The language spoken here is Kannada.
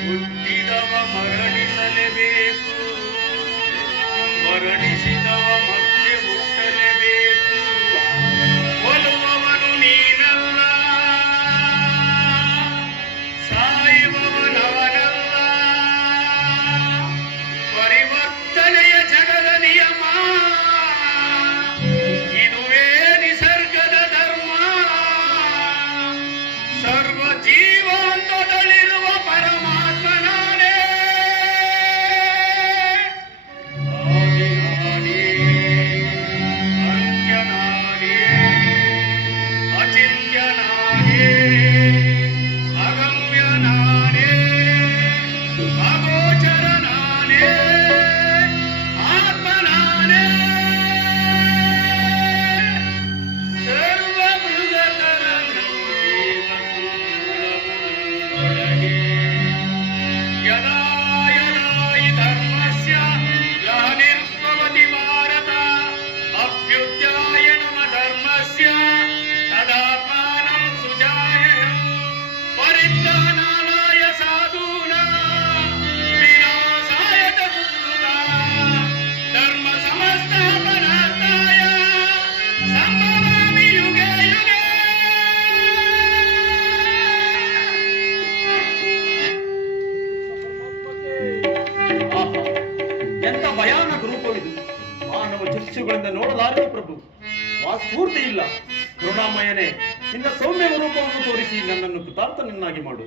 ಹುಟ್ಟಿದವ ಮರಣಿಸಲೇಬೇಕು, ಮರಣಿಸಿದವ ಮತ್ತೆ ಹುಟ್ಟಲೇಬೇಕು. ಒಲುವವನು ನೀನಲ್ಲ, ಸಾಯುವವನವನಲ್ಲ. ಪರಿವರ್ತನೆಯ ಜಗದ ನಿಯಮ, ಇದುವೇ ನಿಸರ್ಗದ ಧರ್ಮ. ಸರ್ವ ಜೀವಾಂತದಲ್ಲಿರುವ ಪರಮಾತ್ಮ ನಾನೇ, ಆದಿ ನಾನೇ, ಅಂತ್ಯ ನಾನೇ, ಅಚಿಂತ್ಯ ನಾನೇ, ಅಗಮ್ಯ ನಾನೇ, ಅಗೋಚರ ನಾನೇ, ಆತ್ಮ ನಾನೇ. ಯದಾ ಯದಾ ಹಿ ಧರ್ಮಸ್ಯ ಗ್ಲಾನಿರ್ಭವತಿ ಭಾರತ ಅಭ್ಯುದಯಾಯ ನಮ ಧರ್ಮಸ್ಯ ತದಾತ್ಮಾನಂ ಸುಜಾಯಯಂ ಪರಿತ್ರಾಣಾಯ ಸಾಧೂನಾಂ ವಿನಾಶಾಯ ದುಷ್ಕೃತಾಂ ಧರ್ಮ ಸಂಸ್ಥಾಪನಾರ್ಥಾಯ ಸಂಭವಾಮಿ ಯುಗೆ ಯುಗೆ. ಎಂತ ಭಯಾನಕ ರೂಪವಿದು! ಮಾನವ ಚಕ್ಷುಗಳಿಂದ ನೋಡಲಾರದು ಪ್ರಭು. ವಾಸ್ಫೂರ್ತಿ ಇಲ್ಲ. ಕರುಣಾಮಯನೇ, ನಿನ್ನ ಸೌಮ್ಯ ರೂಪವನ್ನು ತೋರಿಸಿ ನನ್ನನ್ನು ಕೃತಾರ್ಥನನ್ನಾಗಿ ಮಾಡು.